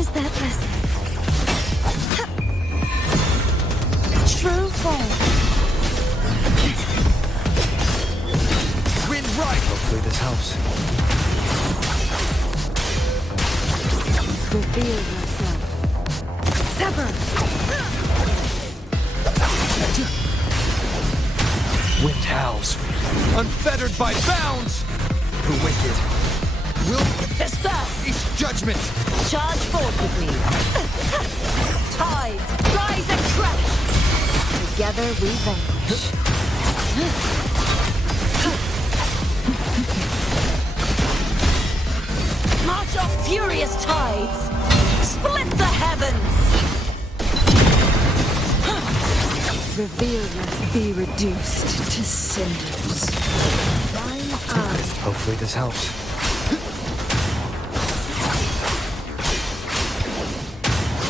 is their blessing. True form. Wind right! Hopefully this helps. Reveal yourself. Sever! Wind howls. Unfettered by bounds! The wicked will Disperse! face judgment! Charge forth with me. Tides, rise and crash! Together we vanquish. March off furious tides! Split the heavens! Reveal yourself. Be reduced to cinders. Thine eyes. Hopefully this helps.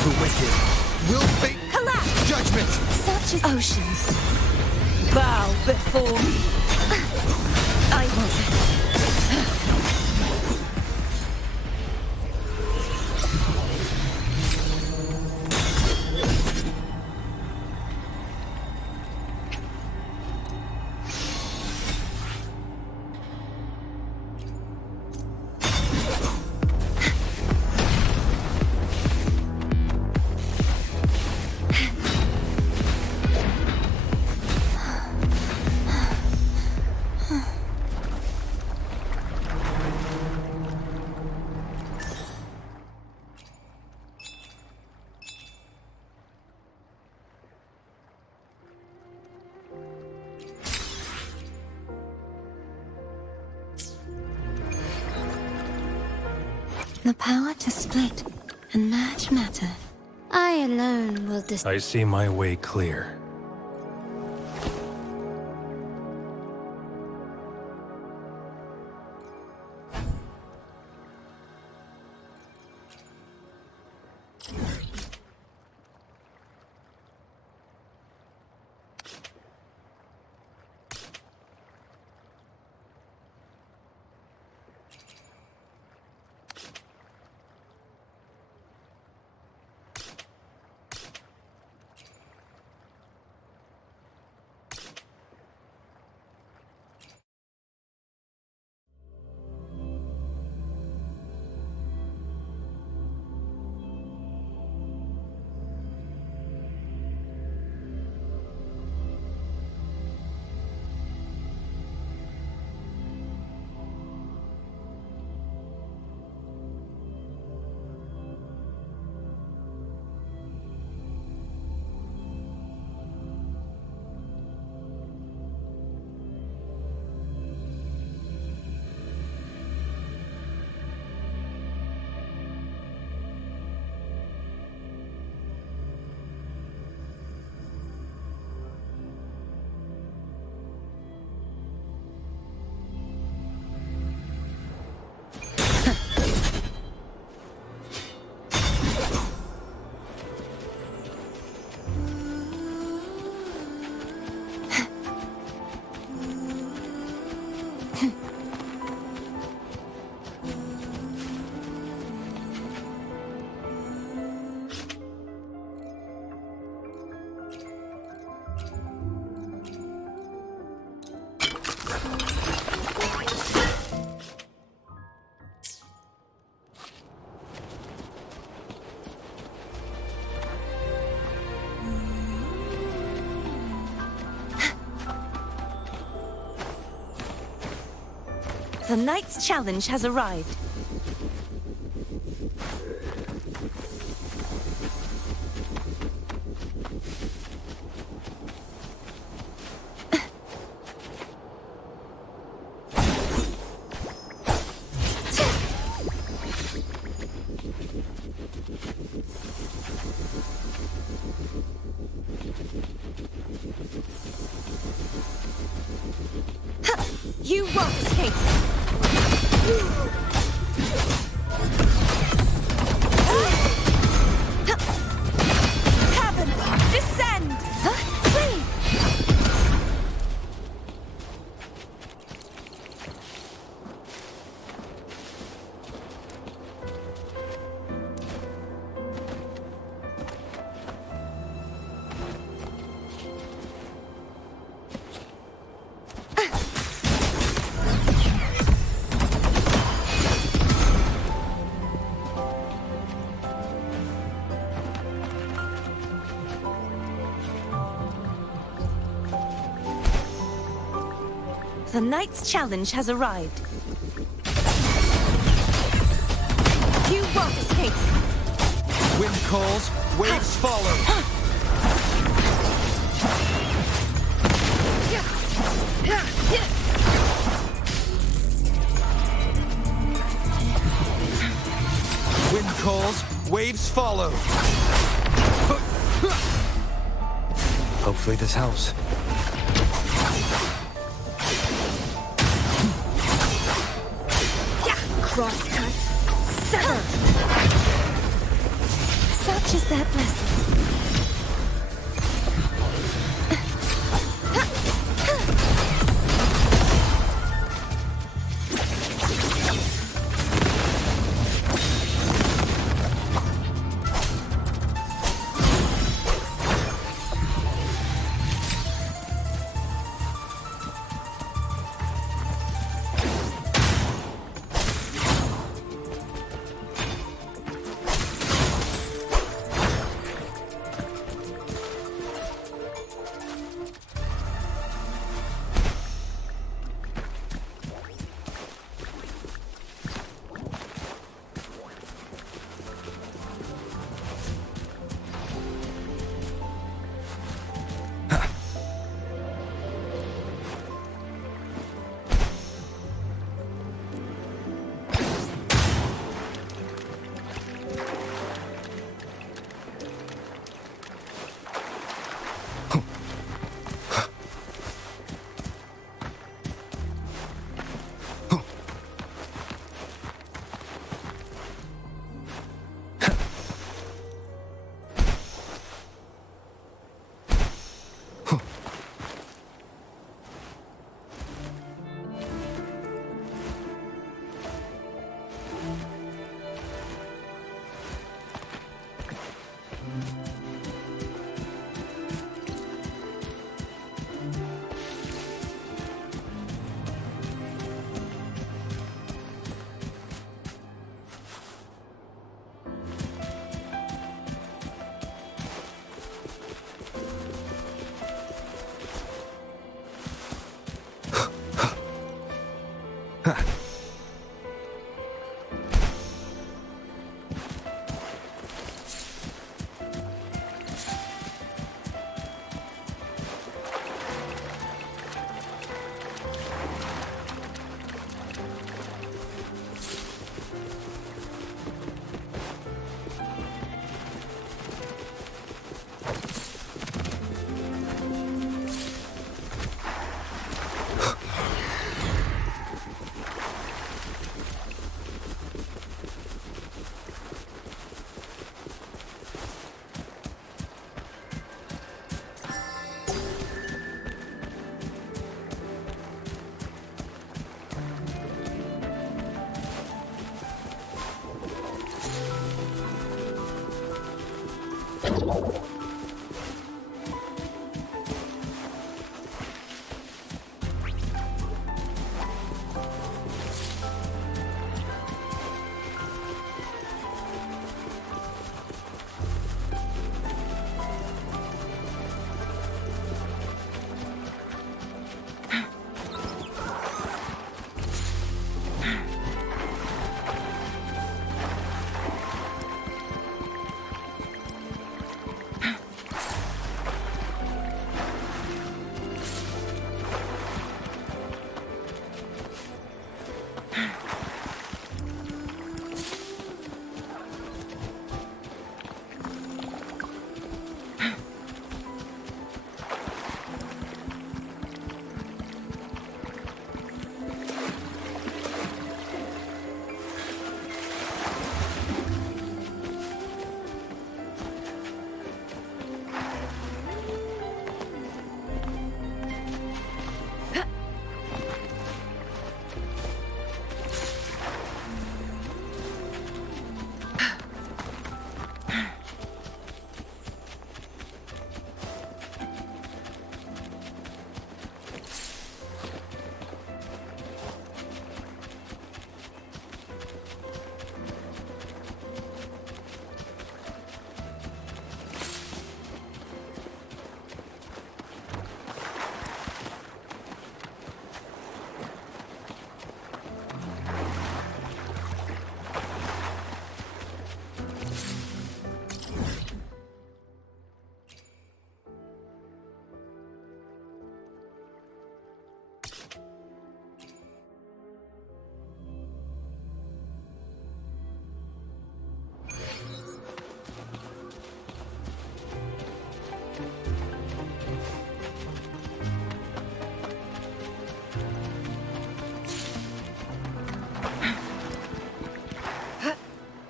The wicked will face Collapse! judgment! Such as oceans. Bow before me. I will. The power to split and merge matter. I alone will I see my way clear. The knight's challenge has arrived. You won't escape! Heavens, descend! Flee! The knight's challenge has arrived. You won't escape. Wind calls, waves follow. Wind calls, waves follow. Hopefully this helps. Crosscut. Sever. Such is that blessing.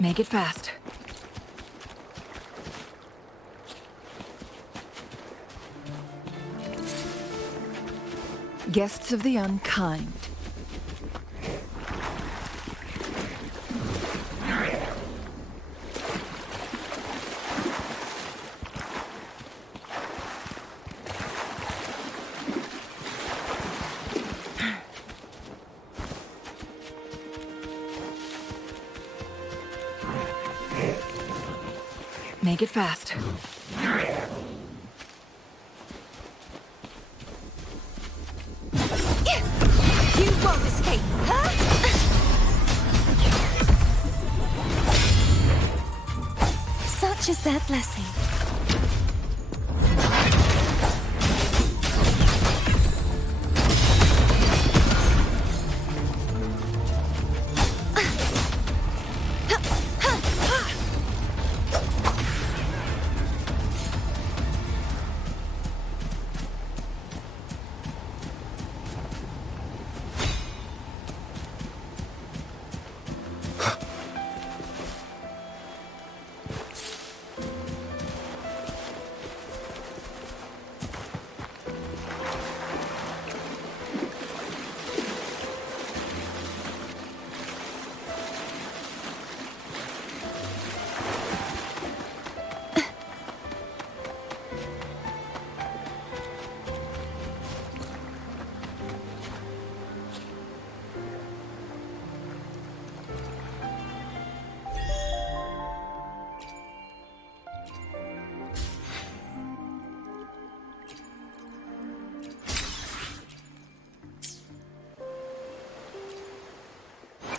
Make it fast. Guests of the unkind. Make it fast. You won't escape, huh? Such is their blessing.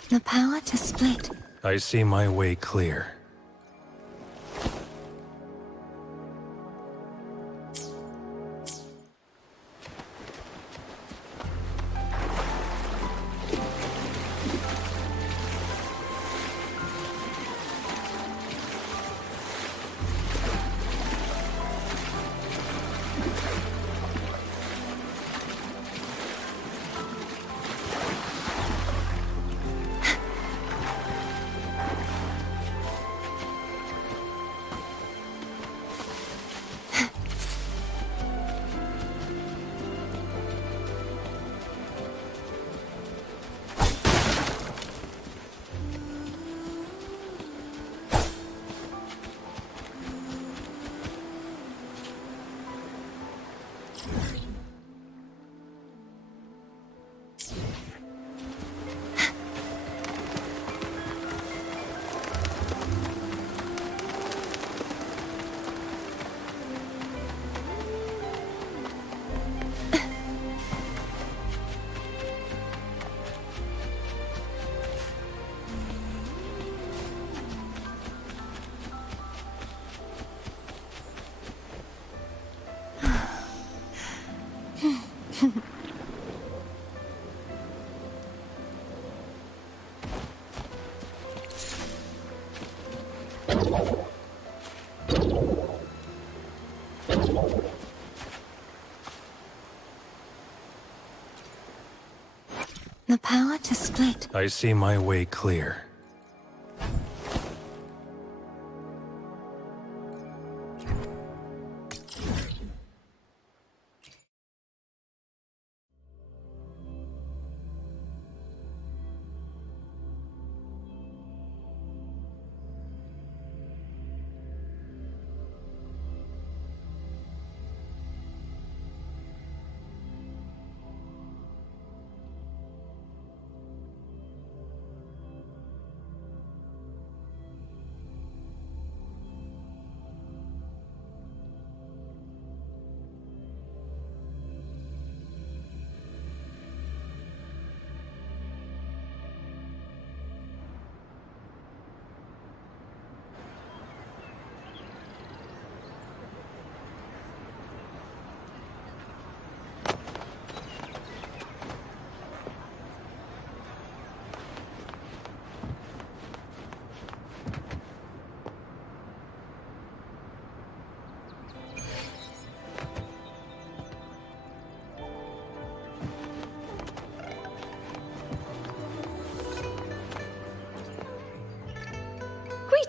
The power to split. I see my way clear. The power to split. I see my way clear.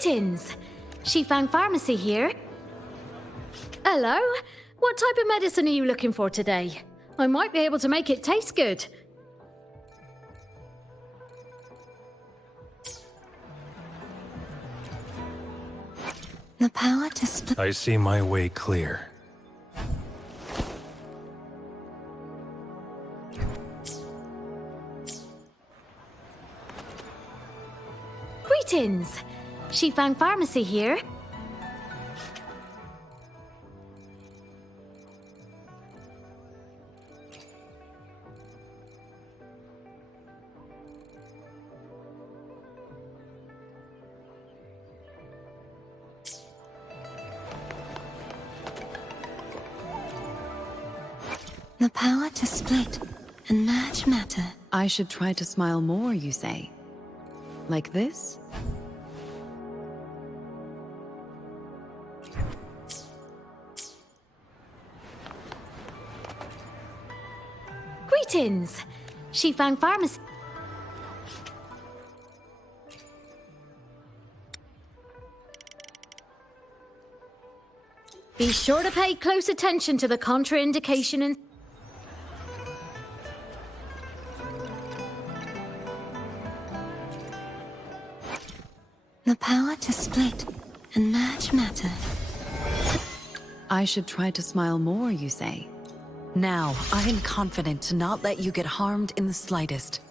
Greetings! shⁱ Pharmacy here. Hello. What type of medicine are you looking for today? I might be able to make it taste good. The power to split. I see my way clear. Greetings! shⁱ Pharmacy here. The power to split and merge matter. I should try to smile more, you say? Like this? Greetings! shⁱ Pharmacy. Be sure to pay close attention to the contraindication and The power to split and merge matter. I should try to smile more, you say? Now, I am confident to not let you get harmed in the slightest.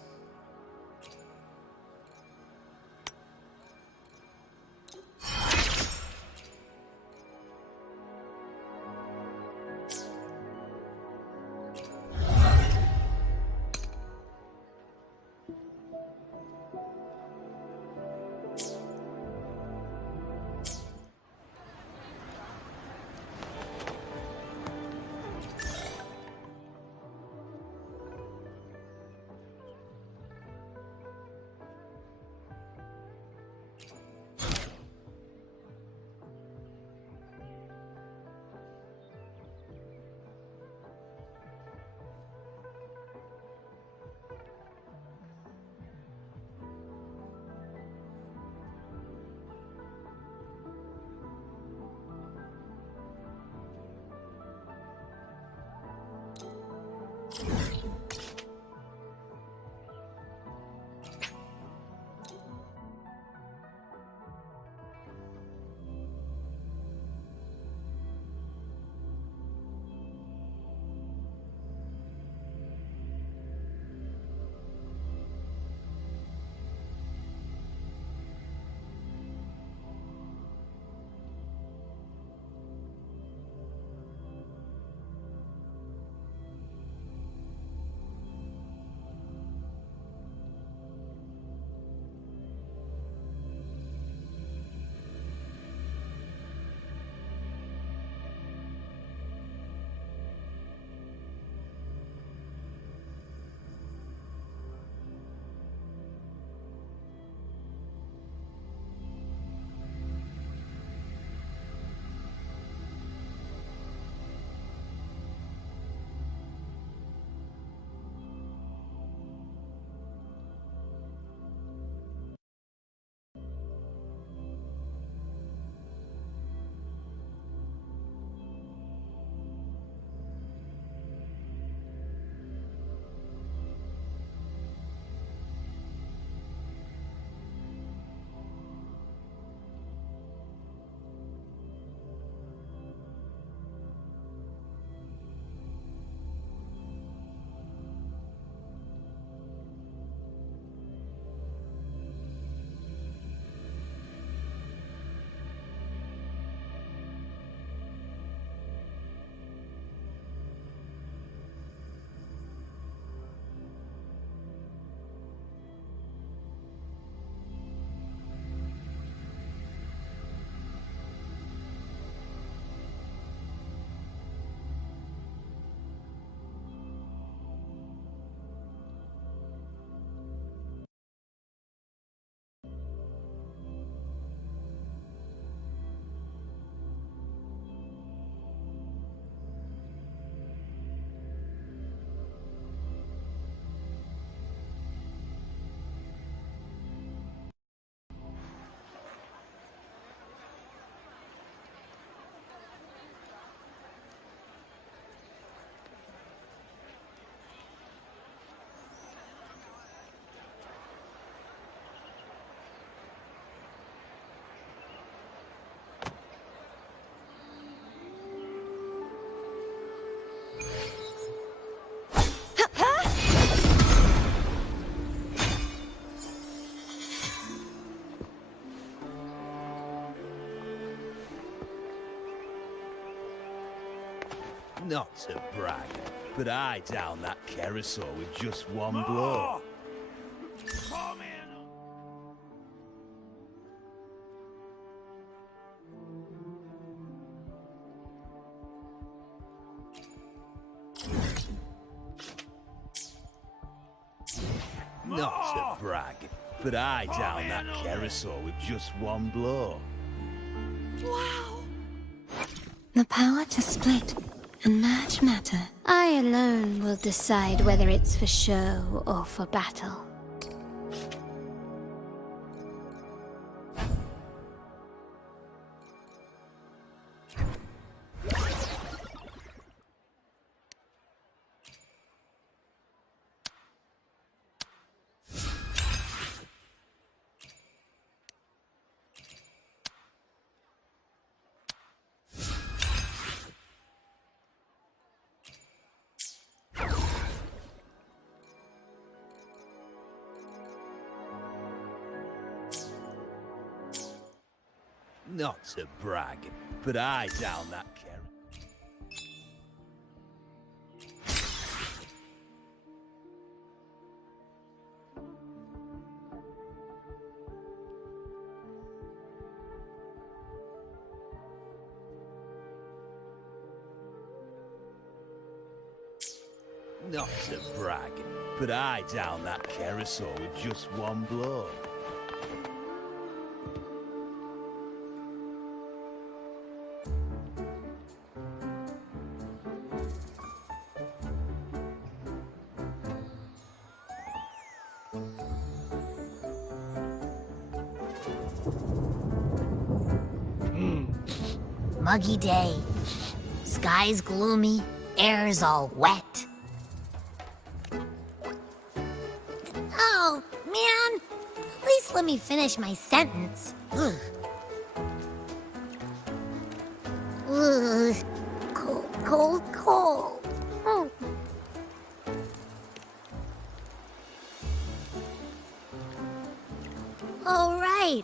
Not to brag, but I downed that ꫰ with just one blow. Not to brag, but I downed that ꫰ with just one blow. The power to split and merge matter. I alone will decide whether it's for show or for battle. Not to brag, but I downed that ꫰. Not to brag, but I downed that ꫰ with just one blow. Muggy day. Sky's gloomy, air's all wet. Oh, man. At least let me finish my sentence. Ugh. Ugh. Cold, cold, cold. Oh. All right.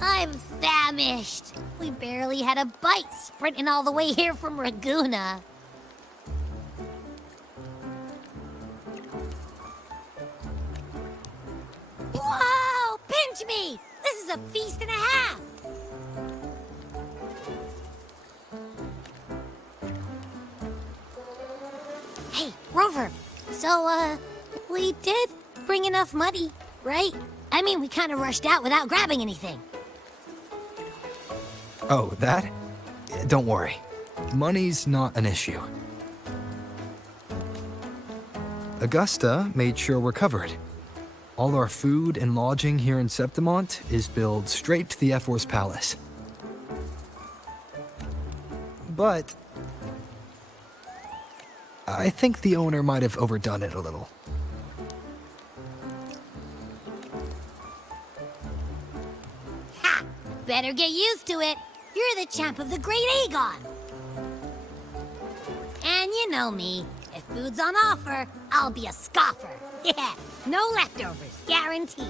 I'm famished. We barely had a bite sprinting all the way here from Ragusa. Whoa! Pinch me! This is a feast and a half! Hey, Rover. So, we did bring enough money, right? I mean, we kind of rushed out without grabbing anything. Oh, that? Don't worry. Money's not an issue. Augusta made sure we're covered. All our food and lodging here in Septimont is billed straight to the F-Force Palace. But I think the owner might have overdone it a little. Ha! Better get used to it. You're the champ of the Great Aegon. And you know me. If food's on offer, I'll be a scoffer. Yeah, no leftovers, guaranteed.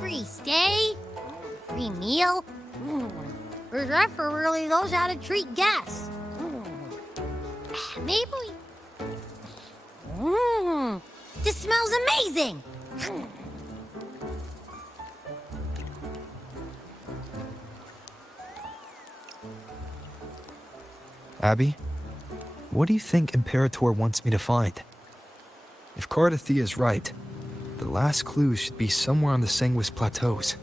Free stay, free meal. The Zephyr really knows how to treat guests. Maybe we... This smells amazing! Abby, what do you think Imperator wants me to find? If Cardathia is right, the last clues should be somewhere on the Sanguis Plateaus.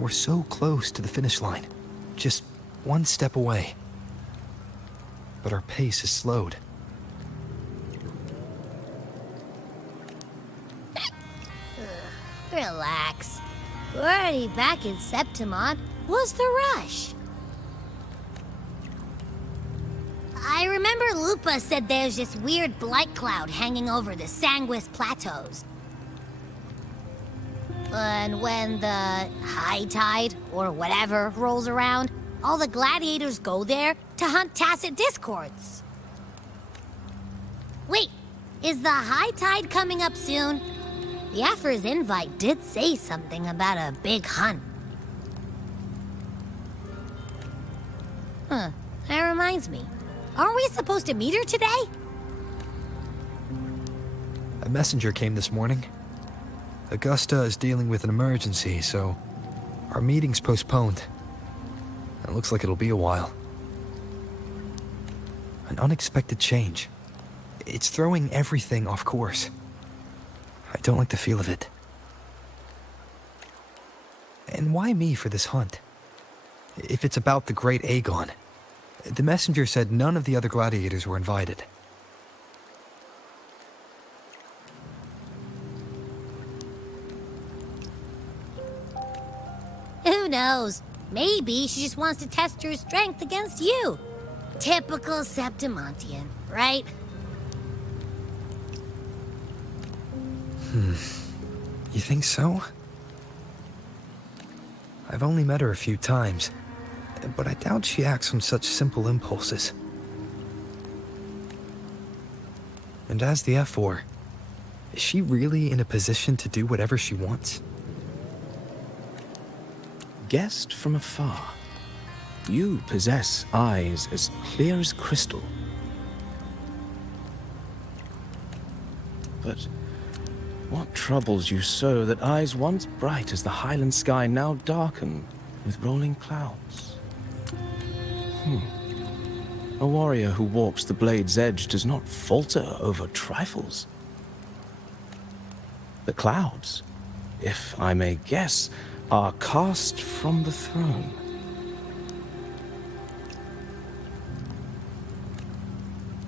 We're so close to the finish line, just one step away. But our pace is slowed. Relax. We're already back in Septimont. What's the rush? I I remember Lupa said there's this weird blight cloud hanging over the Sanguis Plateaus. And when the high tide, or whatever, rolls around, all the gladiators go there to hunt tacit discords. Wait, is the high tide coming up soon? The Aphra's invite did say something about a big hunt. Huh, that reminds me. Aren't we supposed to meet her today? A messenger came this morning. Augusta is dealing with an emergency, so our meeting's postponed. It looks like it'll be a while. An unexpected change. It's throwing everything off course. I don't like the feel of it. And why me for this hunt? If it's about the great Aegon. The messenger said none of the other gladiators were invited. Who knows? Maybe she just wants to test her strength against you. Typical Septimontian, right? You think so? I've only met her a few times, but I doubt she acts on such simple impulses. And as the F4, is she really in a position to do whatever she wants? Guessed from afar, you possess eyes as clear as crystal. But what troubles you so that eyes once bright as the highland sky now darken with rolling clouds? A warrior who walks the blade's edge does not falter over trifles. The clouds, if I may guess, are cast from the throne.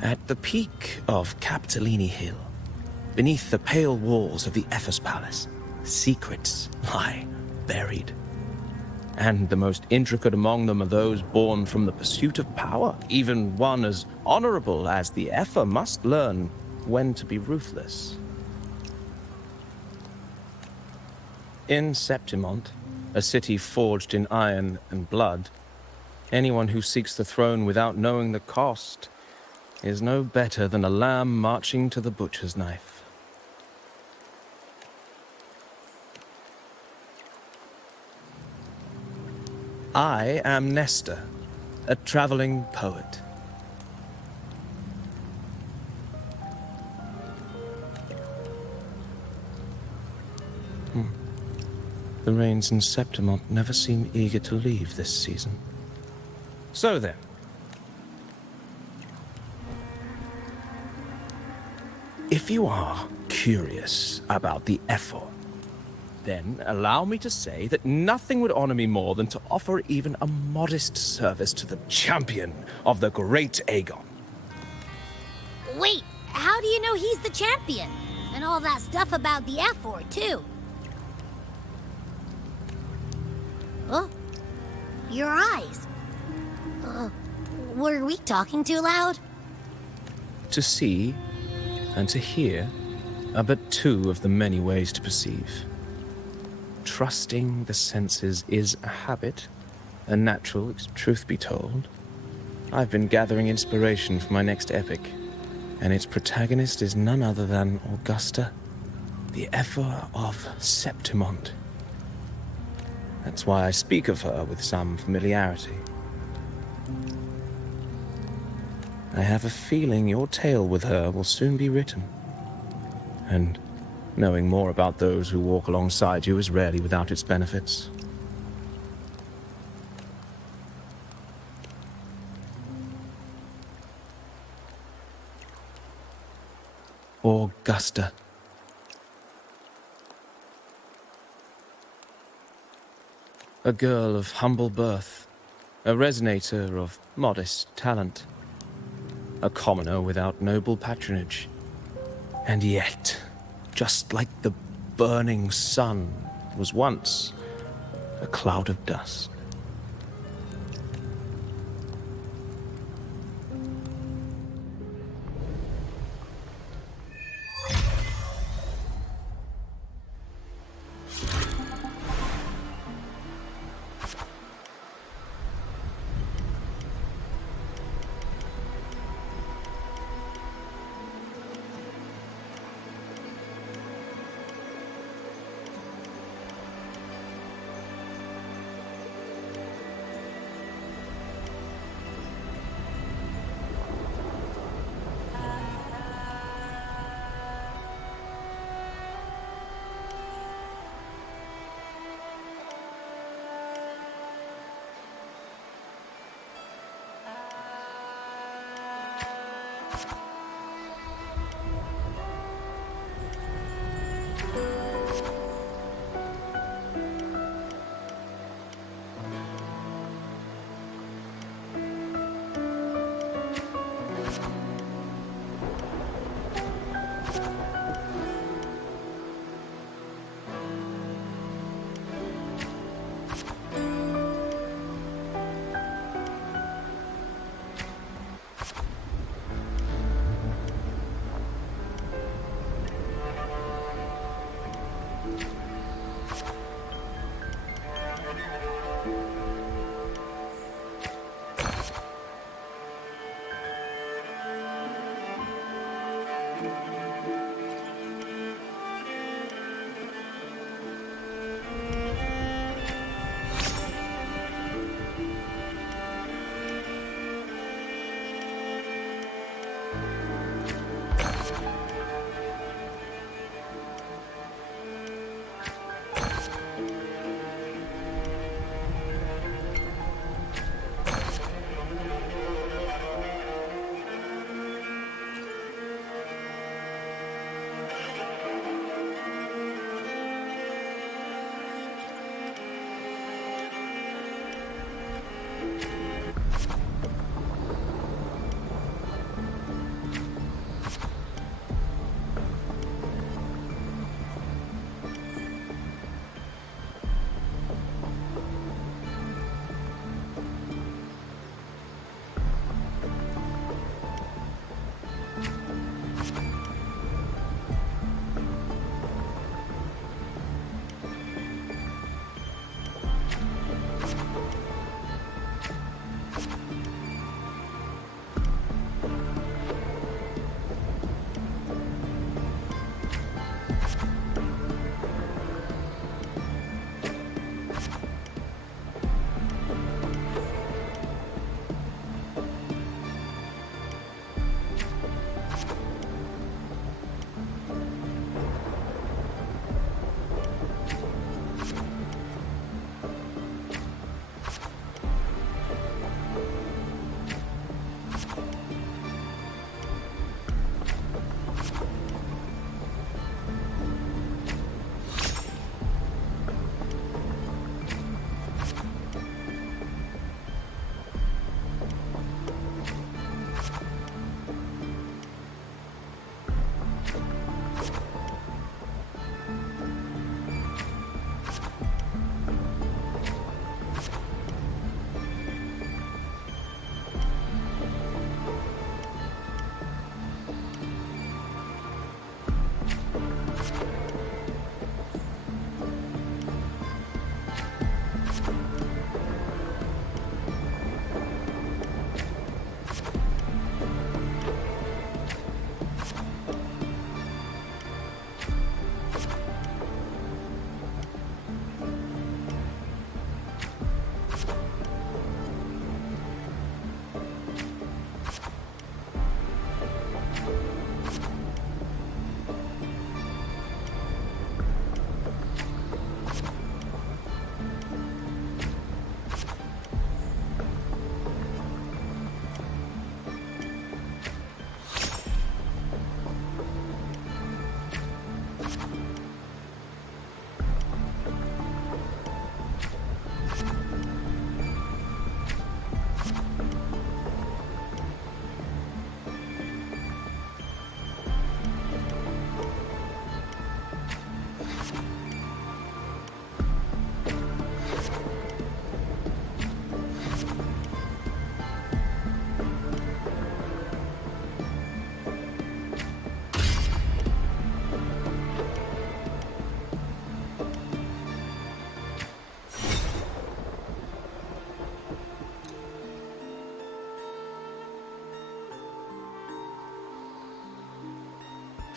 At the peak of Capitolini Hill, beneath the pale walls of the Ephes Palace, secrets lie buried. And the most intricate among them are those born from the pursuit of power. Even one as honorable as the Epher must learn when to be ruthless. In Septimont, a city forged in iron and blood, anyone who seeks the throne without knowing the cost is no better than a lamb marching to the butcher's knife. I am Nestor, a traveling poet. The rains in Septimont never seem eager to leave this season. So then, if you are curious about the effort, then allow me to say that nothing would honor me more than to offer even a modest service to the champion of the great Aegon. Wait, how do you know he's the champion? And all that stuff about the F4, too. Oh, your eyes. Were we talking too loud? To see and to hear are but two of the many ways to perceive. Trusting the senses is a habit, a natural, truth be told. I've been gathering inspiration for my next epic, and its protagonist is none other than Augusta, the Epher of Septimont. That's why I speak of her with some familiarity. I have a feeling your tale with her will soon be written. And knowing more about those who walk alongside you is rarely without its benefits. Augusta. A girl of humble birth, a resonator of modest talent, a commoner without noble patronage, and yet, just like the burning sun was once a cloud of dust.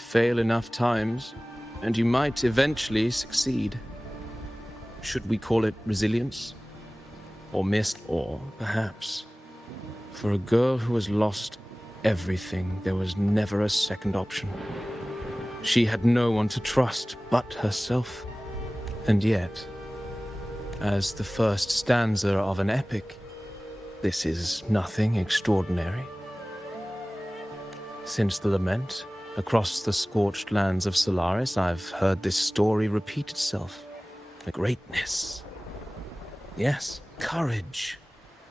fail enough times, and you might eventually succeed. Should we call it resilience? Or perhaps. For a girl who has lost everything, there was never a second option. She had no one to trust but herself. And yet, as the first stanza of an epic, this is nothing extraordinary. Since the lament, across the scorched lands of Solaris, I've heard this story repeat itself. The greatness. Yes, courage,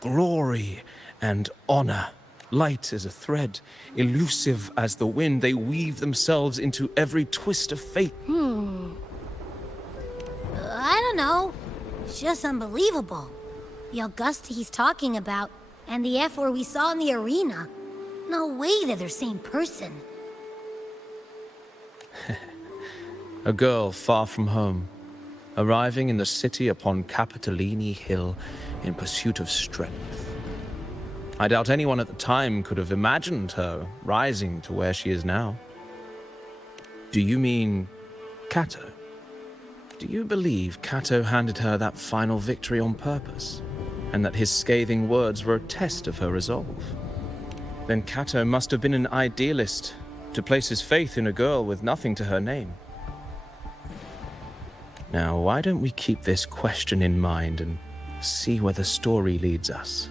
glory, and honor. Light as a thread, elusive as the wind, they weave themselves into every twist of fate. I don't know. It's just unbelievable. The Augusta he's talking about, and the ⴦ we saw in the arena. No way they're the same person. A girl far from home, arriving in the city upon Capitoline Hill in pursuit of strength. I doubt anyone at the time could have imagined her rising to where she is now. Do you mean Cato? Do you believe Cato handed her that final victory on purpose, and that his scathing words were a test of her resolve? Then Cato must have been an idealist to place his faith in a girl with nothing to her name. Now, why don't we keep this question in mind and see where the story leads us?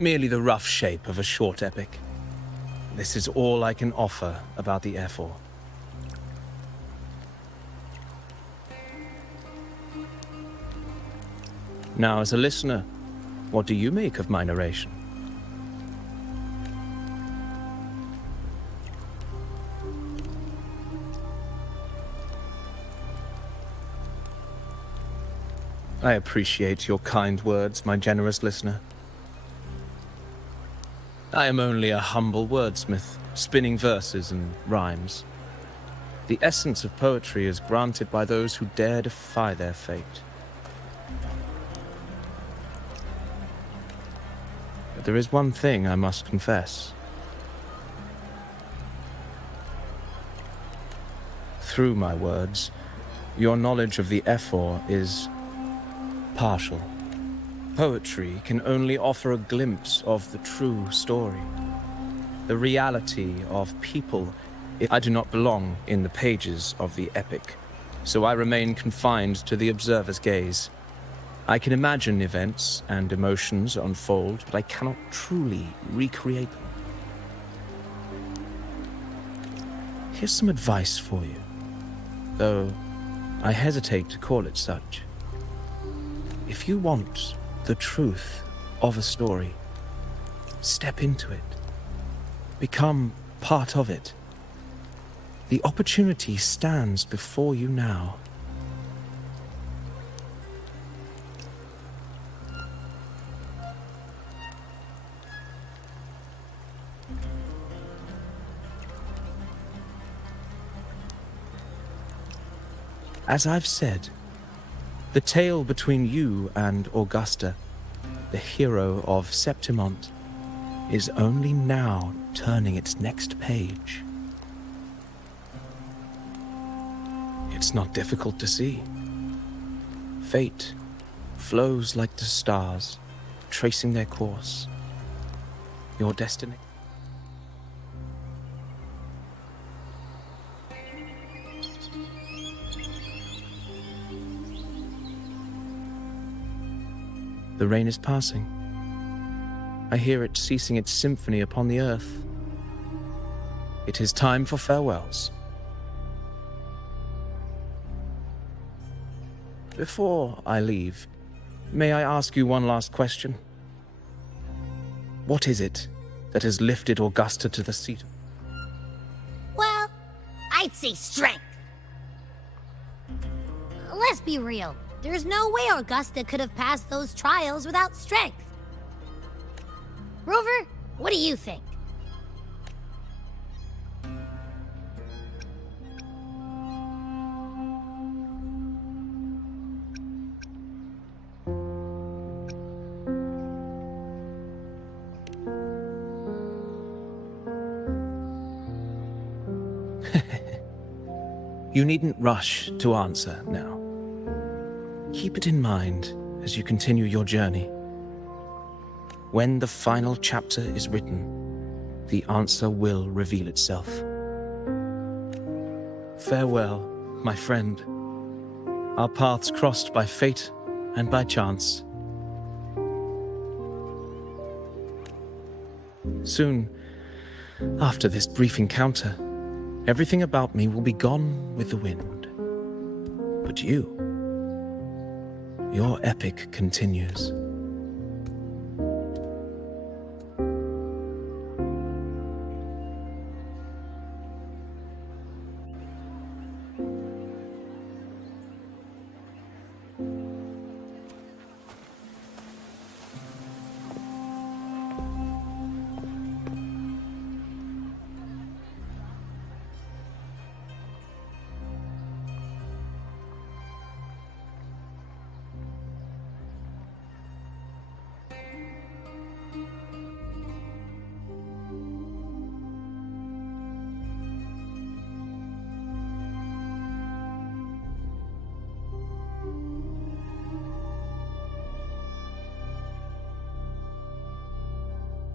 merely the rough shape of a short epic. This is all I can offer about the ⴦ Now, as a listener, what do you make of my narration? I appreciate your kind words, my generous listener. I am only a humble wordsmith, spinning verses and rhymes. The essence of poetry is granted by those who dare defy their fate. But there is one thing I must confess. Through my words, your knowledge of the ⴦ is partial. Poetry can only offer a glimpse of the true story, the reality of people. I do not belong in the pages of the epic, so I remain confined to the observer's gaze. I can imagine events and emotions unfold, but I cannot truly recreate them. Here's some advice for you, though I hesitate to call it such. If you want the truth of a story, step into it. Become part of it. The opportunity stands before you now. As I've said, the tale between you and Augusta, the hero of 𝑠eptimont, is only now turning its next page. It's not difficult to see. Fate flows like the stars, tracing their course. Your destiny. The rain is passing. I hear it ceasing its symphony upon the earth. It is time for farewells. Before I leave, may I ask you one last question? What is it that has lifted Augusta to the seat? Well, I'd say strength. Let's be real. There's no way Augusta could have passed those trials without strength. Rover, what do you think? You needn't rush to answer now. Keep it in mind as you continue your journey. When the final chapter is written, the answer will reveal itself. Farewell, my friend. Our paths crossed by fate and by chance. Soon, after this brief encounter, everything about me will be gone with the wind. But you, your epic continues.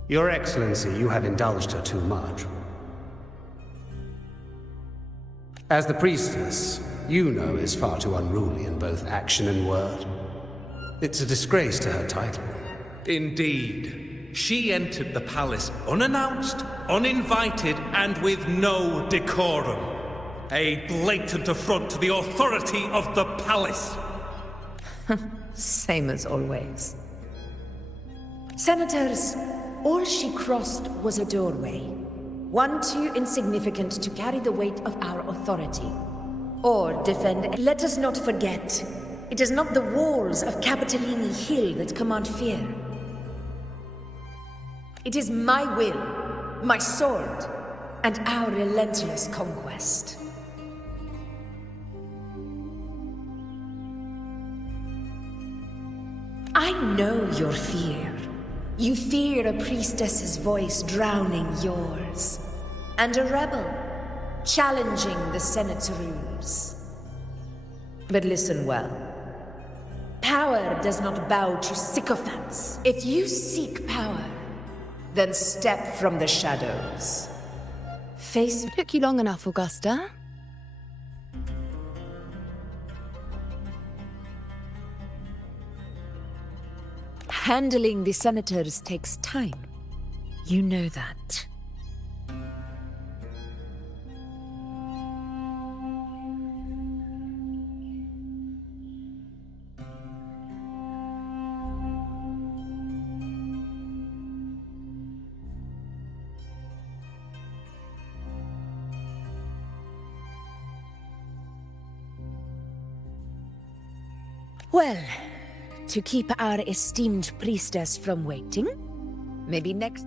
Your Excellency, you have indulged her too much. As the priestess, you know is far too unruly in both action and word. It's a disgrace to her title. Indeed. she entered the palace unannounced, uninvited, and with no decorum. A blatant affront to the authority of the palace. Same as always. Senators, all she crossed was a doorway. One too insignificant to carry the weight of our authority. Or defend. Let us not forget, it is not the walls of Capitolini Hill that command fear. It is my will, my sword, and our relentless conquest. I know your fear. You fear a priestess's voice drowning yours, and a rebel challenging the Senate's rules. But listen well. Power does not bow to sycophants. If you seek power, then step from the shadows. Face... Took you long enough, Augusta. Handling the senators takes time. You know that. Well, to keep our esteemed priestess from waiting, maybe next...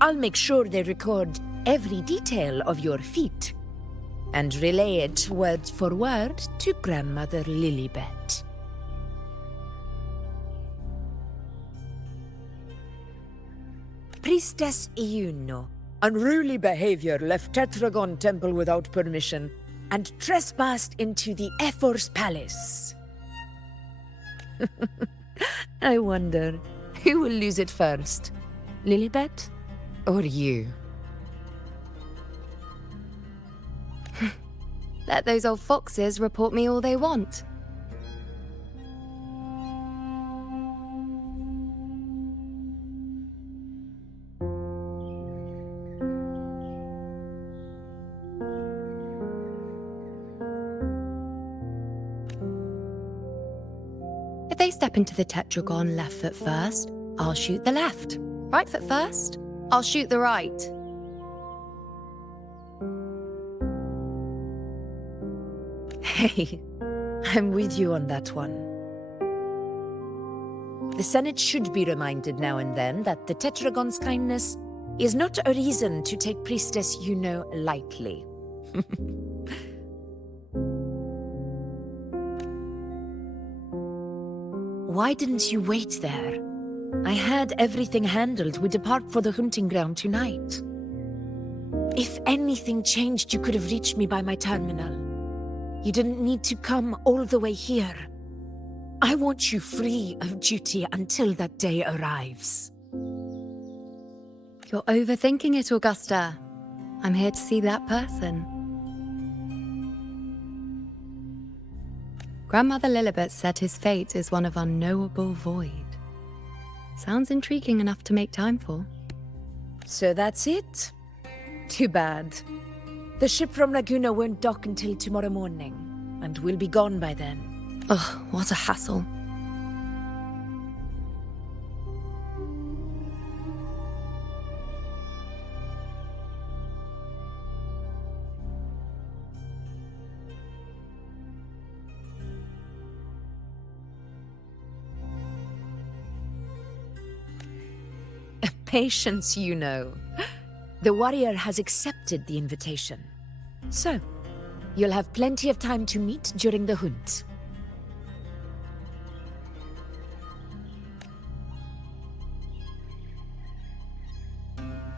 I'll make sure they record every detail of your feat and relay it word for word to Grandmother Lilibet. Priestess Iuno, unruly behavior, left Tetragon Temple without permission and trespassed into the Ephor's palace. I wonder, who will lose it first? Lilibet or you? Let those old foxes report me all they want. If they step into the tetragon left foot first, I'll shoot the left. Right foot first, I'll shoot the right. Hey, I'm with you on that one. The Senate should be reminded now and then that the Tetragon's kindness is not a reason to take Priestess Iuno lightly. Why didn't you wait there? I had everything handled. We depart for the hunting ground tonight. If anything changed, you could have reached me by my terminal. You didn't need to come all the way here. I want you free of duty until that day arrives. You're overthinking it, Augusta. I'm here to see that person. Grandmother Lilibet said his fate is one of unknowable void. Sounds intriguing enough to make time for. So that's it? Too bad. The ship from Laguna won't dock until tomorrow morning, and we'll be gone by then. Ugh, what a hassle. Patience, you know. The warrior has accepted the invitation. So, you'll have plenty of time to meet during the hunt.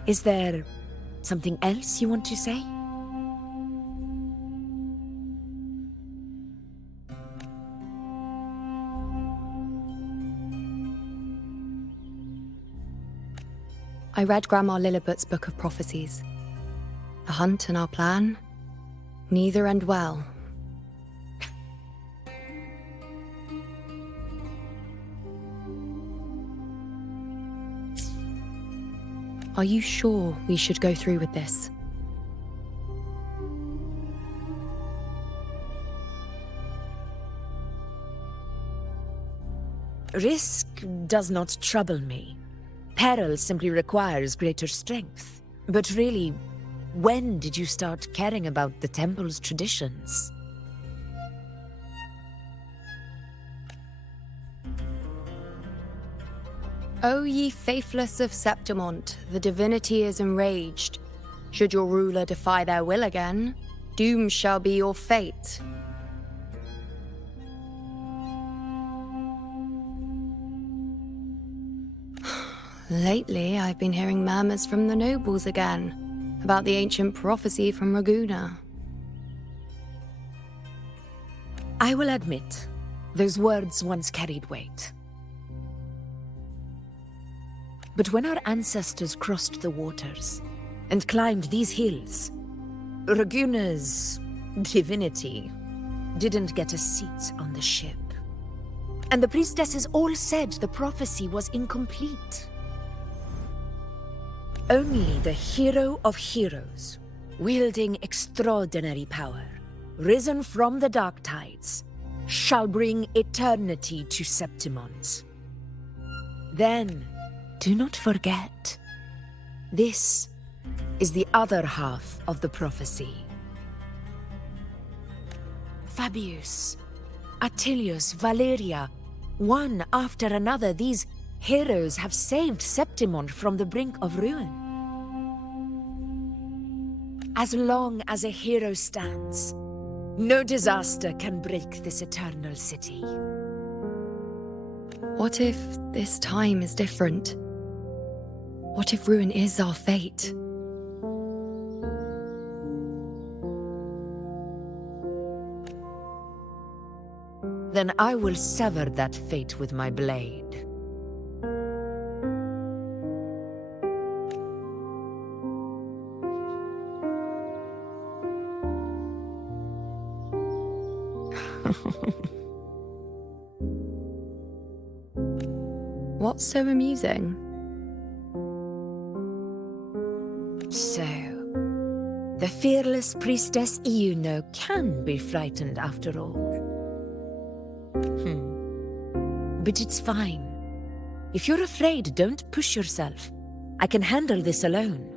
Is there something else you want to say? I read Grandma Lilibet's Book of Prophecies. The hunt and our plan, neither end well. Are you sure we should go through with this? Risk does not trouble me. Peril simply requires greater strength. But really, when did you start caring about the temple's traditions? O ye faithless of Septimont, the divinity is enraged. Should your ruler defy their will again, doom shall be your fate. Lately, I've been hearing murmurs from the nobles again, about the ancient prophecy from 𝓬. I will admit, those words once carried weight. But when our ancestors crossed the waters and climbed these hills, 𝓬's divinity didn't get a seat on the ship. And the priestesses all said the prophecy was incomplete. Only the hero of heroes, wielding extraordinary power, risen from the dark tides, shall bring eternity to Septimont. Then, do not forget, this is the other half of the prophecy. Fabius, Attilius, Valeria, one after another, these heroes have saved Septimont from the brink of ruin. As long as a hero stands, no disaster can break this eternal city. What if this time is different? What if ruin is our fate? Then I will sever that fate with my blade. What's so amusing? So, the fearless priestess Iono can be frightened after all. But it's fine. If you're afraid, don't push yourself. I can handle this alone.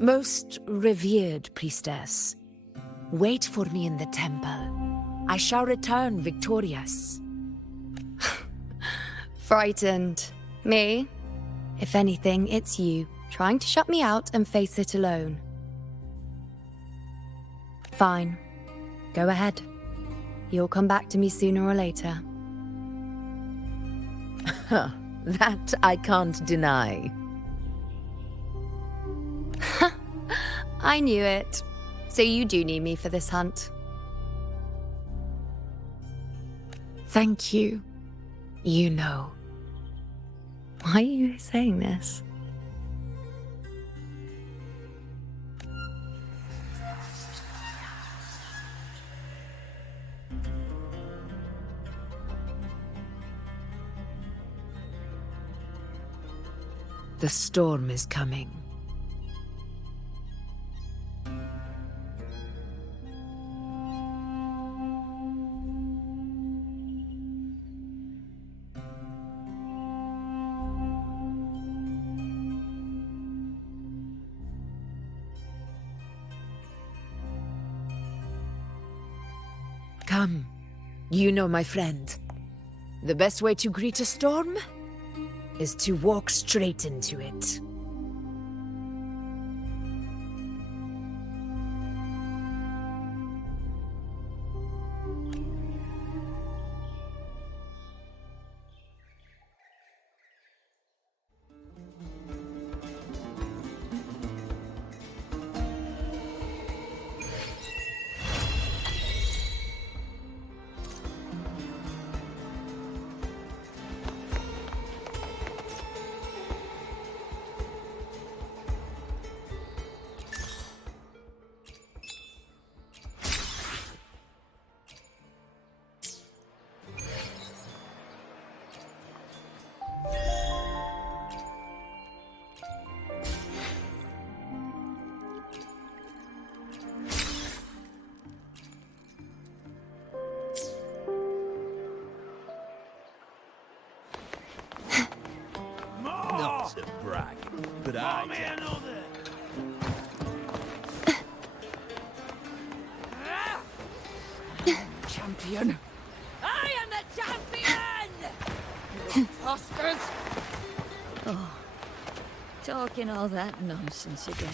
Most revered priestess, wait for me in the temple. I shall return victorious. Frightened. Me? If anything, it's you, trying to shut me out and face it alone. Fine. Go ahead. You'll come back to me sooner or later. That I can't deny. I knew it. So you do need me for this hunt. Thank you. You know. Why are you saying this? The storm is coming. Come, you know my friend. The best way to greet a storm is to walk straight into it. but I doubt. Champion! I am the champion! Imposters! Oh, talking all that nonsense again.